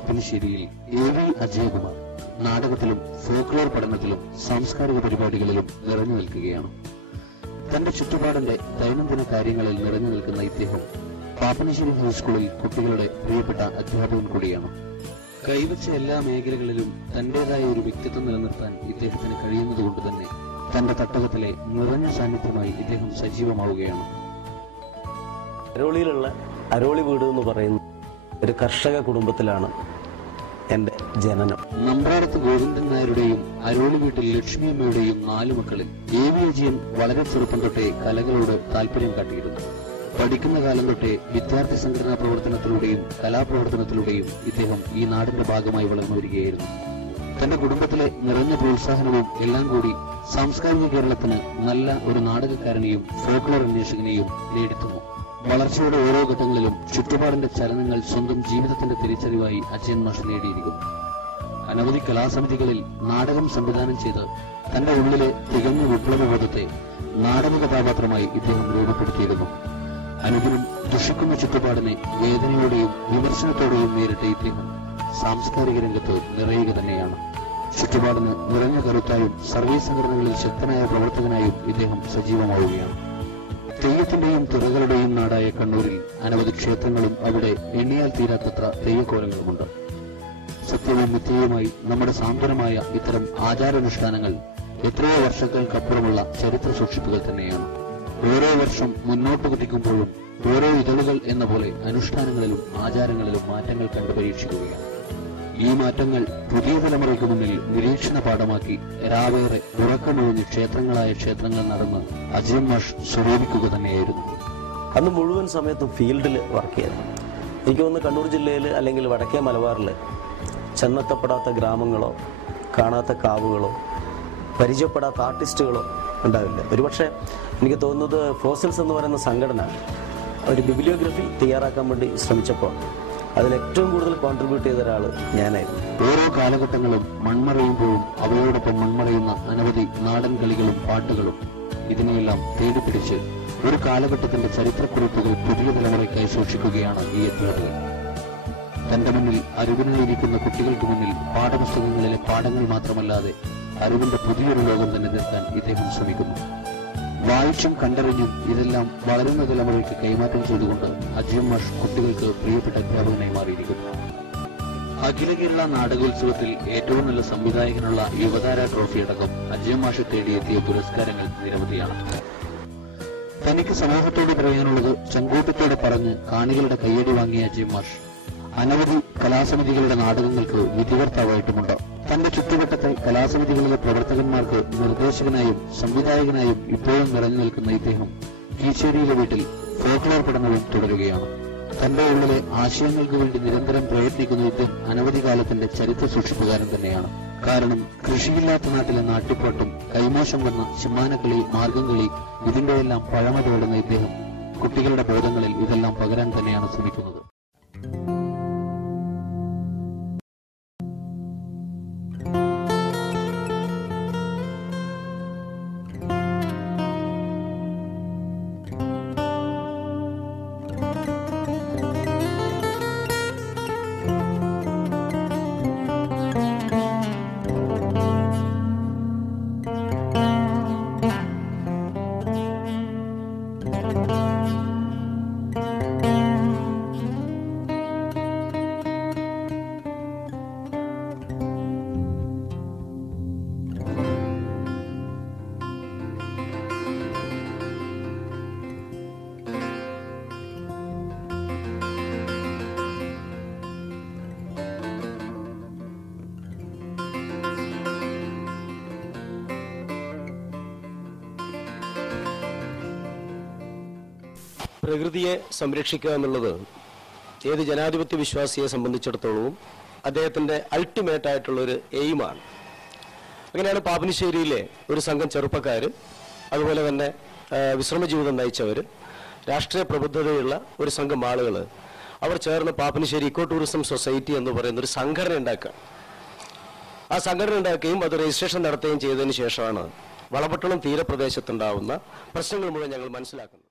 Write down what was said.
പാപ്പിനിശ്ശേരിയിൽ എ.വി. Ajayakumar നാടകത്തിലും folklore പഠനത്തിലും സാംസ്കാരിക പരിപാടികളിലും നിറഞ്ഞു നിൽക്കുകയാണ്. തന്റെ ചുറ്റുപാടിന്റെ ദൈനംദിന കാര്യങ്ങളിൽ നിറഞ്ഞു നിൽക്കുന്ന ഇദ്ദേഹം പാപ്പിനിശ്ശേരി ഹൈസ്കൂളിൽ കുട്ടികളുടെ പ്രിയപ്പെട്ട അധ്യാപകൻ കൂടിയാണ്. കൈവച്ച എല്ലാ മേഖലകളിലും തന്റേതായ ഒരു വ്യക്തിത്വം നിലനിർത്താൻ ഇദ്ദേഹത്തിന് കഴിയുന്നതുകൊണ്ട് തന്നെ തന്റെ തട്ടകത്തിലെ നിറഞ്ഞ സാന്നിധ്യമായി ഇദ്ദേഹം സജീവമാവുകയാണ്. അരോളിയിലുള്ള അരോളി വീട് എന്ന് പറയുന്ന ഒരു കർഷക കുടുംബത്തിലാണ് എന്റെ ജനനം. നമ്പ്രാടത്ത് ഗോവിന്ദൻ നായരുടെയും അരോളി വീട്ടിൽ ലക്ഷ്മിയമ്മയുടെയും 4 മക്കളിൽ എ.വി. അജയൻ വളരെ ചെറുപ്പം തൊട്ടേ കലകളോട് താല്പര്യം കാട്ടിയിരുന്നു. പഠിക്കുന്ന കാലം തൊട്ടേ വിദ്യാർത്ഥി സംഘടനാ പ്രവർത്തനത്തിലൂടെയും കലാപ്രവർത്തനത്തിലൂടെയും ഇദ്ദേഹം ഈ നാടിന്റെ ഭാഗമായി വളർന്നു വരികയായിരുന്നു. തന്റെ കുടുംബത്തിലെ നിറഞ്ഞ പ്രോത്സാഹനവും എല്ലാം കൂടി സാംസ്കാരിക കേരളത്തിന് നല്ല ഒരു നാടകക്കാരനെയും ഫോക്ലോർ അന്വേഷകനെയും നേടിത്തുന്നു. വളർച്ചയുടെ ഓരോ ഘട്ടങ്ങളിലും ചുറ്റുപാടിന്റെ ചലനങ്ങൾ സ്വന്തം ജീവിതത്തിന്റെ തിരിച്ചറിവായി അജയൻ മാഷ് നേടിയിരിക്കുന്നു. അനവധി കലാസമിതികളിൽ നാടകം സംവിധാനം ചെയ്ത് തന്റെ ഉള്ളിലെ തികഞ്ഞ വിപ്ലവബോധത്തെ നാടക കഥാപാത്രമായി ഇദ്ദേഹം രൂപപ്പെടുത്തിയിരുന്നു. അനുദിനം ദുഷിക്കുന്ന ചുറ്റുപാടിനെ വേദനയോടെയും വിമർശനത്തോടെയും നേരിട്ട ഇദ്ദേഹം സാംസ്കാരിക രംഗത്ത് നിറയുക തന്നെയാണ്. ചുറ്റുപാടിന് നിറഞ്ഞ കരുത്തായും സർവീസ് സംഘടനകളിൽ ശക്തനായ പ്രവർത്തകനായും ഇദ്ദേഹം സജീവമാവുകയാണ്. തെയ്യത്തിന്റെയും തുറകളുടെയും നാടായ കണ്ണൂരിൽ അനവധി ക്ഷേത്രങ്ങളും അവിടെ എണ്ണിയാൽ തീരാത്തത്ര തെയ്യക്കോലങ്ങളുമുണ്ട്. സത്യവും മിഥ്യയുമായി നമ്മുടെ സാന്ത്വനമായ ഇത്തരം ആചാരാനുഷ്ഠാനങ്ങൾ എത്രയോ വർഷങ്ങൾക്കപ്പുറമുള്ള ചരിത്ര സൂക്ഷിപ്പുകൾ തന്നെയാണ്. ഓരോ വർഷം മുന്നോട്ട് കുതിക്കുമ്പോഴും ഓരോ ഇതളുകൾ എന്ന പോലെ അനുഷ്ഠാനങ്ങളിലും ആചാരങ്ങളിലും മാറ്റങ്ങൾ കണ്ടു പരീക്ഷിക്കുകയാണ്. ഈ മാറ്റങ്ങൾ പുതിയ തലമുറയ്ക്ക് മുന്നിൽ നിരീക്ഷണ പാഠമാക്കി രാവേറെ ഉറക്കമൊഴിഞ്ഞ് ക്ഷേത്രങ്ങൾ നടന്ന് അജയൻ മാഷ് സ്വരൂപിക്കുക തന്നെയായിരുന്നു. അന്ന് മുഴുവൻ സമയത്തും ഫീൽഡിൽ വർക്ക് ചെയ്തു. എനിക്ക് തോന്നുന്നു കണ്ണൂർ ജില്ലയിൽ അല്ലെങ്കിൽ വടക്കേ മലബാറിൽ ചെന്നെത്തപ്പെടാത്ത ഗ്രാമങ്ങളോ കാണാത്ത കാവുകളോ പരിചയപ്പെടാത്ത ആർട്ടിസ്റ്റുകളോ ഉണ്ടാവില്ല. ഒരുപക്ഷെ എനിക്ക് തോന്നുന്നത് ഫോസിൽസ് എന്ന് പറയുന്ന സംഘടന ഒരു ബിബ്ലിയോഗ്രഫി തയ്യാറാക്കാൻ വേണ്ടി ശ്രമിച്ചപ്പോൾ അതിൽ ഏറ്റവും കൂടുതൽ കോൺട്രിബ്യൂട്ട് ചെയ്ത ഒരാൾ ഞാനായിരുന്നു. ഓരോ കാലഘട്ടങ്ങളും മൺമറയുമ്പോഴും അവയോടൊപ്പം മൺമറയുന്ന അനവധി നാടൻ കളികളും പാട്ടുകളും ഇതിനെയെല്ലാം തേടിപ്പിടിച്ച് ഒരു കാലഘട്ടത്തിന്റെ ചരിത്രക്കുറിപ്പുകൾ പുതിയ തലമുറയ്ക്കായി സൂക്ഷിക്കുകയാണ് ഈ അധ്യാപകൻ. തന്റെ മുന്നിൽ അറിവിനായിരിക്കുന്ന കുട്ടികൾക്ക് മുന്നിൽ പാഠപുസ്തകങ്ങളിലെ പാഠങ്ങൾ മാത്രമല്ലാതെ അറിവിന്റെ പുതിയൊരു ലോകം തന്നെ തീർക്കാൻ ഇദ്ദേഹം ശ്രമിക്കുന്നു. വായിച്ചും കണ്ടറിഞ്ഞും ഇതെല്ലാം വളരുന്ന തലമുറയ്ക്ക് കൈമാറ്റം ചെയ്തുകൊണ്ട് അജയൻ മാഷ് കുട്ടികൾക്ക് പ്രിയപ്പെട്ട അധ്യാപകനായി മാറിയിരിക്കുന്നു. അഖില കേരള നാടകോത്സവത്തിൽ ഏറ്റവും നല്ല സംവിധായകനുള്ള യുവതാര ട്രോഫി അടക്കം അജയൻ മാഷ് തേടിയെത്തിയ പുരസ്കാരങ്ങൾ നിരവധിയാണ്. തനിക്ക് സമൂഹത്തോട് പറയാനുള്ളത് ചങ്കൂറ്റത്തോടെ പറഞ്ഞ് കാണികളുടെ കയ്യടി വാങ്ങിയ അജയൻ മാഷ് അനവധി കലാസമിതികളുടെ നാടകങ്ങൾക്ക് വിധികർത്താവായിട്ടുമുണ്ട്. തന്റെ ചുറ്റുവട്ടത്തെ കലാസമിതികളിലെ പ്രവർത്തകന്മാർക്ക് നിർദ്ദേശകനായും സംവിധായകനായും ഇപ്പോഴും നിറഞ്ഞു നിൽക്കുന്ന ഇദ്ദേഹം കീച്ചേരിയിലെ വീട്ടിൽ ഫോക്ലോർ പഠനവും തുടരുകയാണ്. തന്റെ ഉള്ളിലെ ആശയങ്ങൾക്ക് വേണ്ടി നിരന്തരം പ്രയത്നിക്കുന്ന ഇദ്ദേഹം അനവധി കാലത്തിന്റെ ചരിത്ര സൂക്ഷിപ്പുകാരൻ തന്നെയാണ്. കാരണം കൃഷിയില്ലാത്ത നാട്ടിലെ നാട്ടിപ്പാട്ടും കൈമോശം വന്ന ചിമ്മാനക്കളി, മാർഗംകളി ഇതിന്റെയെല്ലാം പഴമ തേടുന്ന ഇദ്ദേഹം കുട്ടികളുടെ ബോധങ്ങളിൽ ഇതെല്ലാം പകരാൻ തന്നെയാണ് ശ്രമിക്കുന്നത്. പ്രകൃതിയെ സംരക്ഷിക്കുക എന്നുള്ളത് ഏത് ജനാധിപത്യ വിശ്വാസിയെ സംബന്ധിച്ചിടത്തോളവും അദ്ദേഹത്തിൻ്റെ അൾട്ടിമേറ്റ് ആയിട്ടുള്ളൊരു എയിമാണ്. അങ്ങനെയാണ് പാപ്പിനിശ്ശേരിയിലെ ഒരു സംഘം ചെറുപ്പക്കാർ, അതുപോലെ തന്നെ വിശ്രമ ജീവിതം നയിച്ചവർ, രാഷ്ട്രീയ പ്രബുദ്ധതയുള്ള ഒരു സംഘം ആളുകൾ അവർ ചേർന്ന് പാപ്പിനിശ്ശേരി ഇക്കോ ടൂറിസം സൊസൈറ്റി എന്ന് പറയുന്ന ഒരു സംഘടന ഉണ്ടാക്കുക. ആ സംഘടന ഉണ്ടാക്കുകയും അത് രജിസ്ട്രേഷൻ നടത്തുകയും ചെയ്തതിന് ശേഷമാണ് വളപട്ടണം തീരപ്രദേശത്തുണ്ടാവുന്ന പ്രശ്നങ്ങൾ മുഴുവൻ ഞങ്ങൾ മനസ്സിലാക്കുന്നത്.